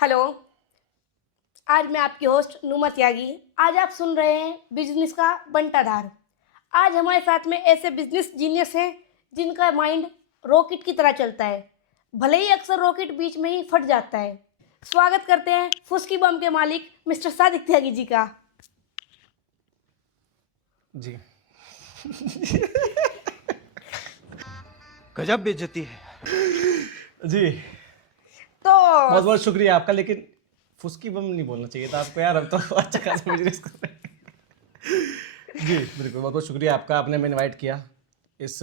Hello. आज मैं आपकी होस्ट नुमा त्यागी। आज आप सुन रहे हैं बिजनेस का बंटाधार। आज हमारे साथ में ऐसे बिजनेस जीनियस हैं जिनका माइंड रॉकेट की तरह चलता है, भले ही अक्सर रॉकेट बीच में ही फट जाता है। स्वागत करते हैं फुस्की बम के मालिक मिस्टर सादिक त्यागी जी का। जी। गजब बेइज्जती है जी। तो बहुत बहुत शुक्रिया आपका, लेकिन फुस्की बम नहीं बोलना चाहिए था आपको यार। अब तो अच्छा खासा बिजनेस कर रहे हैं। जी बिल्कुल, बहुत बहुत शुक्रिया आपका, आपने हमें इनवाइट किया इस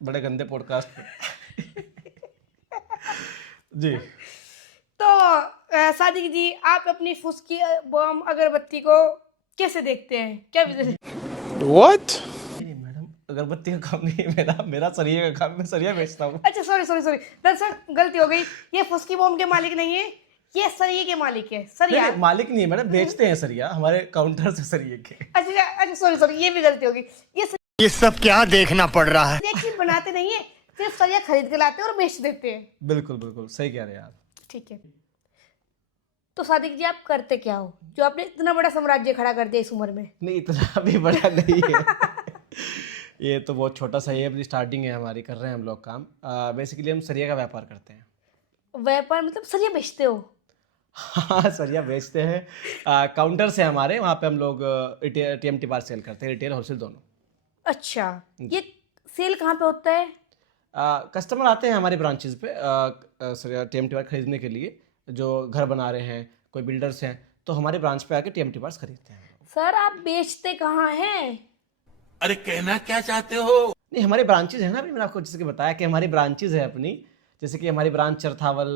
बड़े गंदे पॉडकास्ट पे। जी। तो सादिक जी, आप अपनी फुस्की बम अगरबत्ती को कैसे देखते हैं? क्या बिजनेस? What? नहीं मैडम, अगरबत्ती का काम नहीं है मेरा, मेरा सरिये का काम, मैं सरिया बेचता हूँ। अच्छा, सॉरी दरअसल गलती हो गई। ये फुस्की बम के मालिक नहीं है, ये सरिये के मालिक है। सरिया। नहीं, मालिक नहीं है मैडम, बेचते हैं सरिया, हमारे काउंटर से सरिये के। अच्छा सॉरी, ये भी गलती हो गई। ये सब क्या देखना पड़ रहा है? एक चीज बनाते नहीं है, सिर्फ सरिया खरीद के लाते हैं और बेच देते हैं। बिल्कुल बिल्कुल सही कह रहे हैं आप। ठीक है। तो सादिक जी, आप करते क्या हो जो आपने इतना बड़ा साम्राज्य खड़ा कर दिया इस उम्र में? नहीं, इतना भी बड़ा नहीं है। ये तो बहुत छोटा सा ही है, अपनी स्टार्टिंग है हमारी, कर रहे हैं हम लोग काम। बेसिकली हम सरिया का व्यापार करते हैं। व्यापार मतलब सरिया बेचते हो? हाँ, सरिया बेचते हैं। काउंटर से हमारे वहाँ पे हम लोग टीएमटी बार सेल करते हैं, रिटेल होलसेल दोनों। अच्छा, ये सेल कहाँ पे होता है? कस्टमर आते हैं हमारे ब्रांचेज पे सरिया टीएमटी बार खरीदने के लिए, जो घर बना रहे हैं, कोई बिल्डर्स हैं, तो हमारे ब्रांच पे आके टीएमटी बार खरीदते हैं। सर, आप बेचते कहाँ हैं? अरे कहना क्या चाहते हो? नहीं, हमारे ब्रांचेज हैं ना, अभी मैंने आपको जैसे कि बताया कि हमारी ब्रांचेज है अपनी। जैसे कि हमारी ब्रांच चरथावल,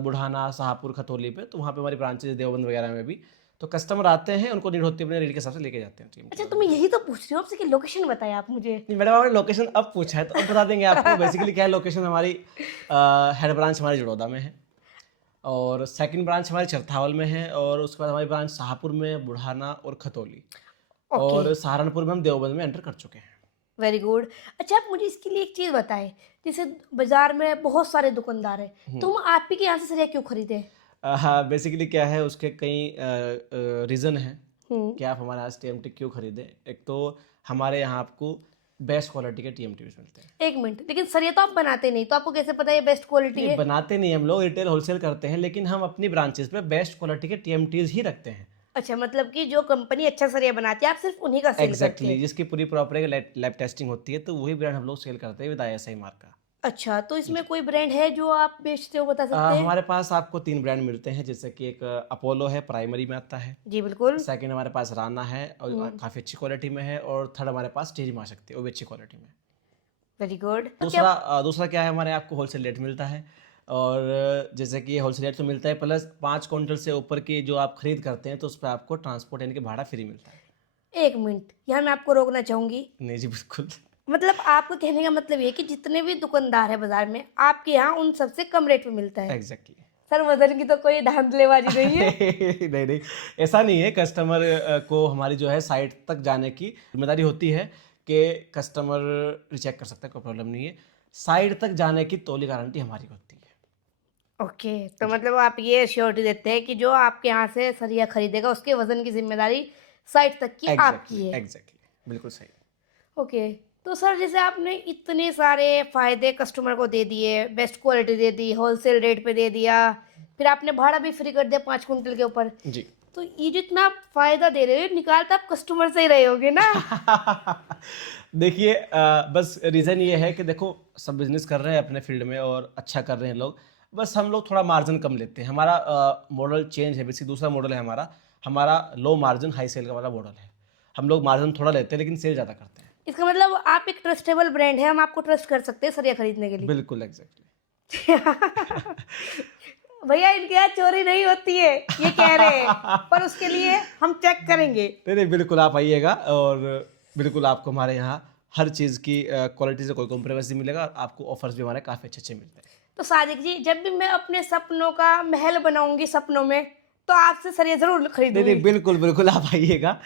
बुढ़ाना, शाहपुर, खतौली पे, तो वहाँ पे हमारी ब्रांचेज देवबंद वगैरह में भी। तो कस्टमर आते हैं, उनको नीड होती है, अपने नीड के हिसाब से लेके जाते हैं टीम। अच्छा, तो मैं यही तो पूछ रही हूँ आपसे कि लोकेशन बताया आप मुझे। नहीं मैडम, आपने लोकेशन अब पूछा है तो अब बता देंगे आपको। बेसिकली क्या है, लोकेशन हमारी हेड ब्रांच हमारी जड़ौदा में है, और सेकंड ब्रांच हमारी चरथावल में है, और उसके बाद हमारी ब्रांच शाहपुर में, बुढ़ाना और खतौली, और सहारनपुर में हम देवबंद में एंटर कर चुके हैं। Very good. अच्छा, आप मुझे इसके लिए एक चीज़ बताएं। जैसे बाजार में बहुत सारे दुकानदार हैं, तो हम आप ही के यहाँ से सरिया क्यों खरीदें? हाँ, बेसिकली क्या है, उसके कई रीज़न हैं कि आप हमारे यहाँ से टीएमटी क्यों खरीदें। एक तो हमारे यहाँ आपको बेस्ट क्वालिटी के टीएमटी मिलते हैं। एक मिनट, लेकिन सरिया तो आप बनाते नहीं, तो आपको कैसे पता ये बेस्ट क्वालिटी नहीं, है? बनाते नहीं, हम लोग रिटेल होलसेल करते हैं, लेकिन हम अपनी ब्रांचेस पे बेस्ट क्वालिटी के टीएमटीज ही रखते हैं। अच्छा, मतलब कि जो कंपनी अच्छा सरिया बनाती है आप सिर्फ उन्हीं का सेल करते एग्जैक्टली, हैं? जिसकी पूरी प्रॉपर लैब टेस्टिंग होती है, तो वही ब्रांड हम लोग सेल करते हैं विद आईएसआई मार्क का। अच्छा, तो इसमें कोई ब्रांड है जो आप बेचते हो, बता सकते हैं? हमारे पास आपको 3 ब्रांड मिलते हैं, जैसे कि एक अपोलो है, प्राइमरी में आता है। जी बिल्कुल। सेकंड हमारे पास राना है, और काफ़ी अच्छी क्वालिटी में है, और थर्ड हमारे पास टेरी मां शक्ति, वो भी अच्छी क्वालिटी में। Very good. तो दूसरा क्या है, हमारे आपको होलसेल रेट मिलता है, और जैसे कि होलसेल रेट तो मिलता है, प्लस 5 क्विंटल से ऊपर की जो आप खरीद करते हैं तो उस पर आपको ट्रांसपोर्ट यानी कि भाड़ा फ्री मिलता है। एक मिनट, यहाँ मैं आपको रोकना चाहूंगी। नहीं जी, बिल्कुल। मतलब आपको कहने का मतलब ये है कि जितने भी दुकानदार है बाजार में, आपके यहाँ उन सबसे कम रेट में मिलता है? एग्जैक्टली। सर, वजन की तो कोई धांधलेबाजी नहीं है? नहीं, ऐसा नहीं है। कस्टमर को हमारी जो है साइट तक जाने की जिम्मेदारी होती है कि कस्टमर रिचेक कर सकता है, कोई प्रॉब्लम नहीं है। साइट तक जाने की तौली गारंटी हमारी होती है। ओके, तो मतलब आप ये श्योरिटी देते हैं कि जो आपके यहाँ से सरिया खरीदेगा उसके वजन की जिम्मेदारी साइट तक की आपकी है? एग्जैक्टली, बिल्कुल सही। ओके, तो सर जैसे आपने इतने सारे फायदे कस्टमर को दे दिए, बेस्ट क्वालिटी दे दी, होलसेल रेट पे दे दिया, फिर आपने भाड़ा भी फ्री कर दिया 5 कुंटल के ऊपर, जी। तो ये जितना फायदा दे रहे हो, निकालता आप कस्टमर से ही रहे होगे ना? देखिए, बस रीज़न ये है कि देखो, सब बिजनेस कर रहे हैं अपने फील्ड में और अच्छा कर रहे हैं लोग, बस हम लोग थोड़ा मार्जिन कम लेते हैं। हमारा मॉडल चेंज है, बेसिक दूसरा मॉडल है हमारा लो मार्जिन हाई सेल का वाला मॉडल है। हम लोग मार्जिन थोड़ा लेते हैं, लेकिन सेल ज़्यादा करते हैं। इसका मतलब आप एक ट्रस्टेबल ब्रांड है, हम आपको ट्रस्ट कर सकते हैं सरिया खरीदने के लिए? बिल्कुल, एग्जैक्टली। भैया, इनके यहाँ चोरी नहीं होती है ये कह रहे हैं, पर उसके लिए हम चेक करेंगे। नहीं, बिल्कुल आप आइएगा, और बिल्कुल आपको हमारे यहाँ हर चीज़ की क्वालिटी से कोई कॉम्प्रोमाइज़ नहीं मिलेगा, और आपको ऑफर्स भी हमारे काफ़ी अच्छे मिलते हैं। तो सादिक जी, जब भी मैं अपने सपनों का महल बनाऊंगी सपनों में, तो आपसे सरिया जरूर खरीदूंगी। नहीं, बिल्कुल आप आइएगा,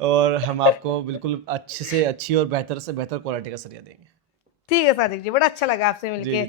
और हम आपको बिल्कुल अच्छे से अच्छी और बेहतर से बेहतर क्वालिटी का सरिया देंगे। ठीक है सादिक जी, बड़ा अच्छा लगा आपसे मिलके।